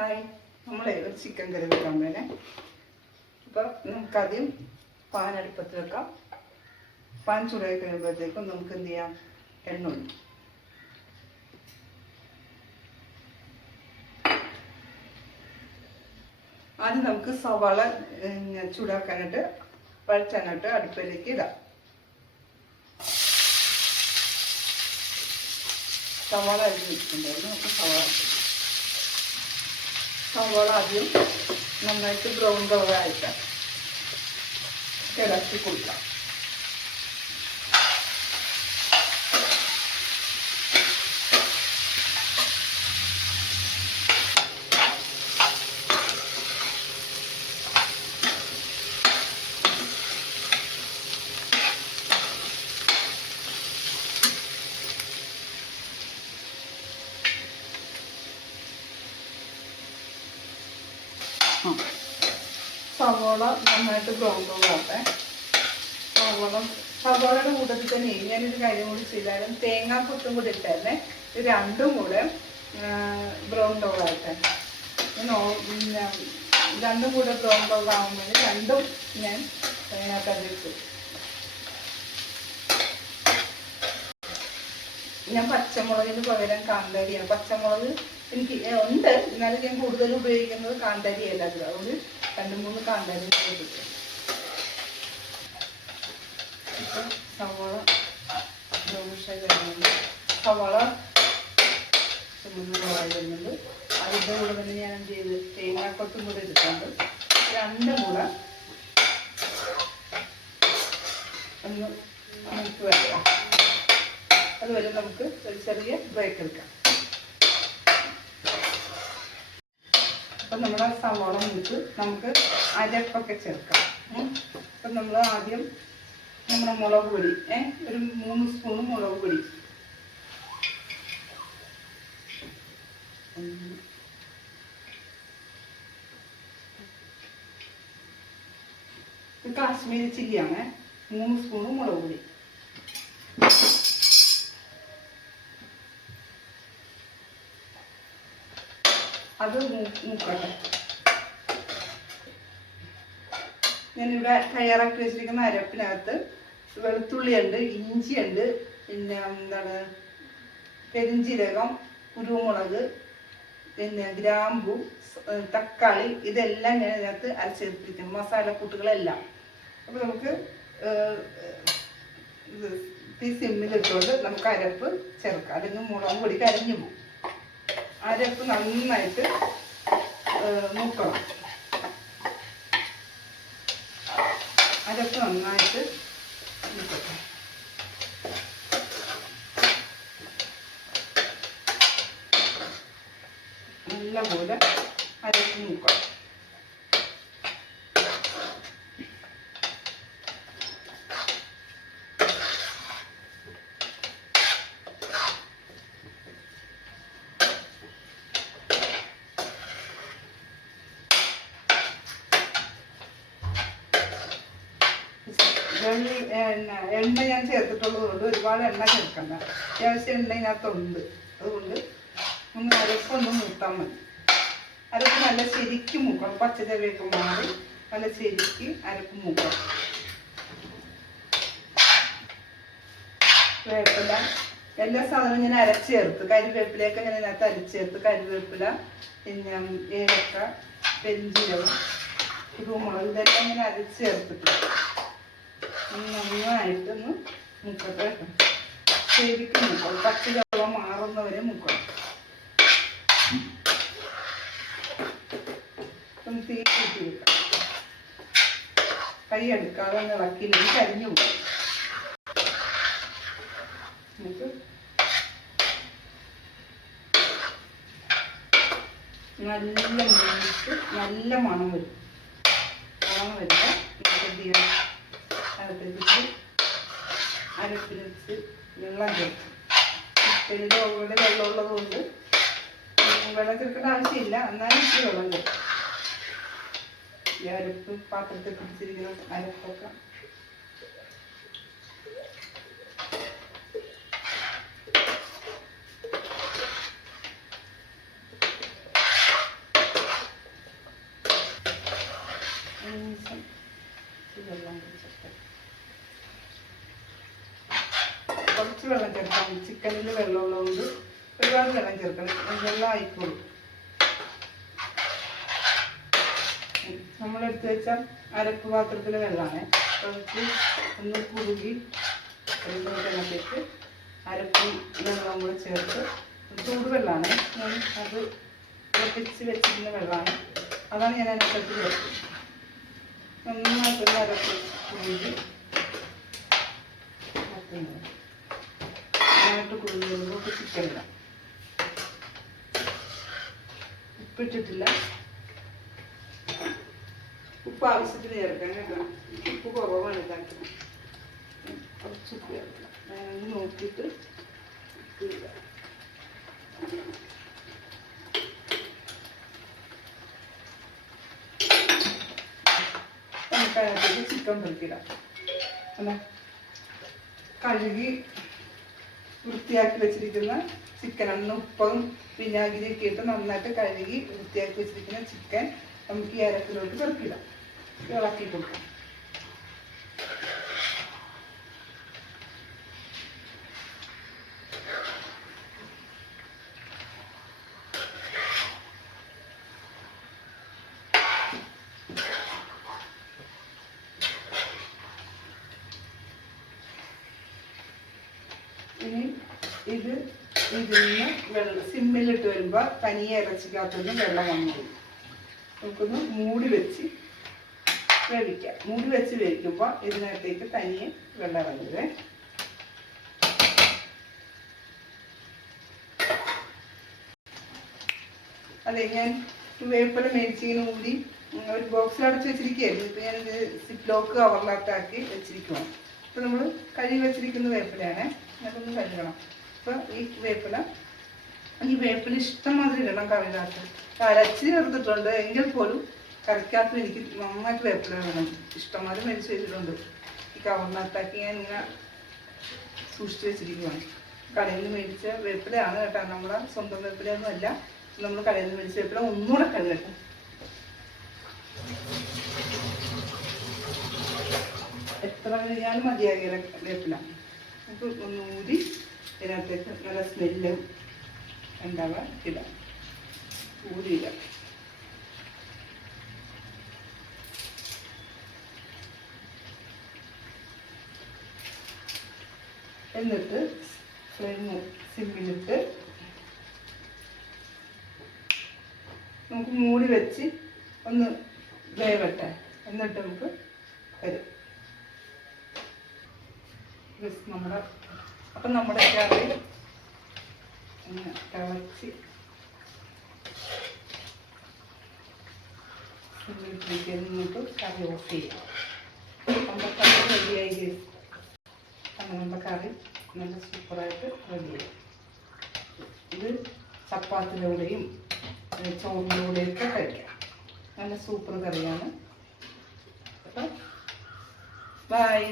Hi, നമ്മളെ ഒരു chicken കറി വെക്കാൻ വേണേ. അപ്പോൾ നമുക്കാദ്യം പാൻ അടുപ്പത്ത് വെക്കാം. പാൻ ചൂടായി കഴിയുമ്പോഴത്തേക്കും നമുക്ക് എന്ത് ചെയ്യാം, എണ്ണ ഒഴിക്കും. ആദ്യം നമുക്ക് സവാള ചൂടാക്കാനായിട്ട് വഴറ്റാനായിട്ട് അടുപ്പിലേക്ക് ഇടാം. സവാള അരിഞ്ഞ് വെച്ചിട്ടുണ്ടായിരുന്നു. നമുക്ക് സവാള ആദ്യം നന്നായിട്ട് ബ്രൗൺ കളറായിട്ടാണ് ഇളക്കി കൊടുക്കാം. സവോള നന്നായിട്ട് ബ്രൗൺ കളറാട്ടെ. സവോളയുടെ കൂട്ടത്തിൽ തന്നെ ഞാനൊരു കാര്യം കൂടി ചെയ്താലും തേങ്ങാക്കൊത്തും കൂടി ഇട്ടായിരുന്നേ. ഇത് രണ്ടും കൂടെ ബ്രൗൺ കളറാട്ടെ. രണ്ടും കൂടെ ബ്രൗൺ കളറാകുമ്പോൾ രണ്ടും ഞാൻ തേങ്ങാക്കറിയിട്ടു. ഞാൻ പച്ചമുളകിന് പകരം കാന്താരിയാണ്. പച്ചമുളക് എനിക്ക് ഉണ്ട്, എന്നാലും ഞാൻ കൂടുതൽ ഉപയോഗിക്കുന്നത് കാന്താരി അല്ല. അതുകൊണ്ട് 2-3 കാന്താരി എടുക്കും. ഇപ്പം സവാള ബ്രൗണിഷായി വരുന്നുണ്ട്. സവാള ചുമന്നുകളായി വരുന്നുണ്ട്. അതിൻ്റെ കൂടെ തന്നെ ഞാൻ എന്ത് ചെയ്ത് തേങ്ങാക്കൊത്തും കൂടെ എടുക്കാണ്ട് രണ്ടും കൂടെ ഒന്ന് മൂത്ത് വരാം. അതുവരെ നമുക്ക് ഒരു ചെറിയ ബ്രേക്ക് എടുക്കാം. അപ്പം നമ്മുടെ സവാള മൂത്ത് നമുക്ക് അരപ്പൊക്കെ ചേർക്കാം. അപ്പം നമ്മൾ ആദ്യം നമ്മുടെ മുളക് പൊടി ഒരു 3 സ്പൂൺ മുളക് പൊടി, കാശ്മീരി ചില്ലിയാണ്. 3 സ്പൂൺ മുളക് പൊടി, അത് മൂക്കട്ടെ. ഞാനിവിടെ തയ്യാറാക്കി വെച്ചിരിക്കുന്ന അരപ്പിനകത്ത് വെളുത്തുള്ളിയുണ്ട്, ഇഞ്ചിയുണ്ട്, പിന്നെ എന്താണ് പെരിഞ്ചീരകം, കുരുമുളക്, പിന്നെ ഗ്രാമ്പു, തക്കാളി, ഇതെല്ലാം ഞാൻ ഇതിനകത്ത് അരച്ചേർത്തിരിക്കുന്നു, മസാലക്കൂട്ടുകളെല്ലാം. അപ്പോൾ നമുക്ക് ഈ സിമ്മിലിട്ടുകൊണ്ട് നമുക്ക് അരപ്പ് ചേർക്കാം, അല്ലെങ്കിൽ മുളക് പൊടി കരിഞ്ഞു പോകും. അരപ്പ് നന്നായിട്ട് മൂക്കണം. അരപ്പ് നന്നായിട്ട് മൂക്കട്ടെ. നല്ലപോലെ അരപ്പ് മൂക്കണം. എണ്ണ ഞാൻ ചേർത്തിട്ടുള്ളത് കൊണ്ട് ഒരുപാട് എണ്ണ ചേർക്കണ്ട. അത്യാവശ്യം എണ്ണ ഇതിനകത്തുണ്ട്. അതുകൊണ്ട് ഒന്ന് അരപ്പൊന്ന് മൂത്താൽ മതി. അരപ്പ് നല്ല ശരിക്കും മൂക്കണം. പച്ചച്ചവയൊക്കെ മാറി നല്ല ശരിക്ക് അരപ്പ് മൂക്കണം. വേപ്പില, എല്ലാ സാധനവും ഞാൻ അരച്ചേർത്ത്. കരിവേപ്പിലയൊക്കെ ഞാൻ ഇതിനകത്ത് അരച്ചേർത്ത്. കരിവേപ്പില, പിന്നെ ഏലക്ക, പെരിഞ്ചീരകം, കുരുമുളക്, ഇതെല്ലാം ഞാൻ അരച്ചേർത്തിട്ട് നന്നായിട്ടൊന്ന് മുക്കട്ടെ. ശരിക്കും മുക്കണം. പച്ചവെള്ളം മാറുന്നവരെ മുക്കണം. ഒന്ന് തീ കൂട്ടി വെക്കാം. കൈ എടുക്കാതെ ഒന്ന് ഇളക്കിയില്ലെങ്കിൽ കരിഞ്ഞു പോകും. നമുക്ക് നല്ല മൂത്ത് നല്ല മണം വരും. മണം വരുമ്പോൾ നമുക്ക് എന്ത് ചെയ്യണം, അടുപ്പിച്ച് അരപ്പിന് വെച്ച് വെള്ളം ചേർക്കും. ചിക്കനിൽ ഓൾറെഡി വെള്ളം ഉള്ളത് കൊണ്ട് വെള്ളം ചേർക്കേണ്ട ആവശ്യമില്ല. എന്നാലും ഇച്ചിരി വെള്ളം ചേർക്കും. ഈ അരപ്പ് പാത്രത്തിൽ പിടിച്ചിരിക്കുന്ന അരപ്പൊക്കെ വെള്ളം കുറച്ച് വെള്ളം ചേർക്കാം. ചിക്കനിൽ വെള്ളമുള്ളതുകൊണ്ട് ഒരുപാട് വെള്ളം ചേർക്കണം. വെള്ളം ആയിക്കോളും. നമ്മളെടുത്ത് വെച്ച അരപ്പ് പാത്രത്തിലെ വെള്ളമാണ്. കുറച്ച് ഒന്ന് കുറുകി അതിനകത്തേക്ക് അരപ്പും വെള്ളം കൂടെ ചേർത്ത് ചൂടുവെള്ളമാണ്. അത് ഉറപ്പിച്ച് വെച്ചിരുന്ന വെള്ളമാണ്. അതാണ് ഞാൻ അതിനകത്ത് ചേർത്തത്. നന്നായിട്ടൊന്ന് അരപ്പ് കുറുകി നന്നായിട്ട് കുറുകി വരുമ്പോൾ ചിക്കൻ ഇടാം. ഉപ്പിട്ടിട്ടില്ല. ഉപ്പ് ആവശ്യത്തിന് ചേർക്കാം കേട്ടോ. ഉപ്പ് കുറവാണ് ഇതാക്കുന്നത്. കുറച്ച് ഉപ്പ് ചേർക്കണം. ഞാനൊന്ന് നോക്കിയിട്ട് ഉപ്പ് ഇടാം. നമുക്കതിനകത്തേക്ക് ചിക്കൻ പൊരിക്കിടാം. അല്ല, കഴുകി വൃത്തിയാക്കി വെച്ചിരിക്കുന്ന ചിക്കനാണ്. ഉപ്പും വിനാഗിരിയൊക്കെ ഇട്ട് നന്നായിട്ട് കഴുകി വൃത്തിയാക്കി വെച്ചിരിക്കുന്ന ചിക്കൻ നമുക്ക് ഈ അരപ്പിലോട്ട് പെറുക്കിടാം. ഇളക്കി കൊടുക്കാം. ഇനി ഇതിന്ന് വെള്ളം സിമ്മിലിട്ട് വരുമ്പോൾ തനിയെ ഇറച്ചിക്കകത്തുനിന്ന് വെള്ളം വന്നു. നമുക്കൊന്ന് മൂടി വെച്ച് വേവിക്കാം. മൂടി വെച്ച് വേവിക്കുമ്പോൾ ഇതിനകത്തേക്ക് തനിയെ വെള്ളം ഇറങ്ങുവേ. അതെ, ഞാൻ വേപ്പില മേടിച്ചിങ്ങനെ മൂടി ഒരു ബോക്സിൽ അടച്ച് വെച്ചിരിക്കുകയായിരുന്നു. ഇപ്പം ഞാനിത് സിപ്ലോക്ക് കവറിലാക്കി വെച്ചിരിക്കുവാണ്. ഇപ്പം നമ്മൾ കഴുകി വെച്ചിരിക്കുന്ന വേപ്പിലയാണ്. അതൊന്ന് കഴുകണം. അപ്പോൾ ഈ വേപ്പില ഇഷ്ടംമാതിരി ഇടണം കറിയിനകത്ത്. അരച്ച് ചേർത്തിട്ടുണ്ട് എങ്കിൽ പോലും കറിക്കകത്ത് എനിക്ക് നന്നായിട്ട് വേപ്പില വേണം. ഇഷ്ടംമാതിരി മേടിച്ച് വെച്ചിട്ടുണ്ട്. ഈ കവറിനകത്താക്കി ഞാൻ ഇങ്ങനെ സൂക്ഷിച്ച് വെച്ചിരിക്കുകയാണ്. കടയിൽ നിന്ന് മേടിച്ച വേപ്പിലയാണ് കേട്ടോ. നമ്മുടെ സ്വന്തം വേപ്പിലയൊന്നും അല്ല. നമ്മൾ കടയിൽ നിന്ന് മേടിച്ച വേപ്പില ഒന്നുകൂടെ കഴുകട്ടെ. എത്ര കഴിഞ്ഞാലും മതിയാകിയ വേപ്പില. നമുക്ക് ഒന്നുകൂടി ഇതിനകത്തേക്ക് നല്ല സ്മെല്ലും ഉണ്ടാവാൻ ഇടാം. ഊരിയിടാം. എന്നിട്ട് ഫ്ലെയിം സിമ്മിലിട്ട് നമുക്ക് മൂടി വെച്ച് ഒന്ന് വേവട്ടെ. എന്നിട്ട് നമുക്ക് വരും നമ്മുടെ കറി ഇങ്ങനെ തിളച്ച് സിമ്മിലിട്ടിട്ട് കറി ഓഫ് ചെയ്യാം. നമ്മുടെ കറി റെഡിയായി. നമ്മുടെ കറി നല്ല സൂപ്പറായിട്ട് റെഡിയായി. ഇത് ചപ്പാത്തിലൂടെയും ചോറിലൂടെയൊക്കെ കഴിക്കാം. നല്ല സൂപ്പർ കറിയാണ്. അപ്പം ബൈ.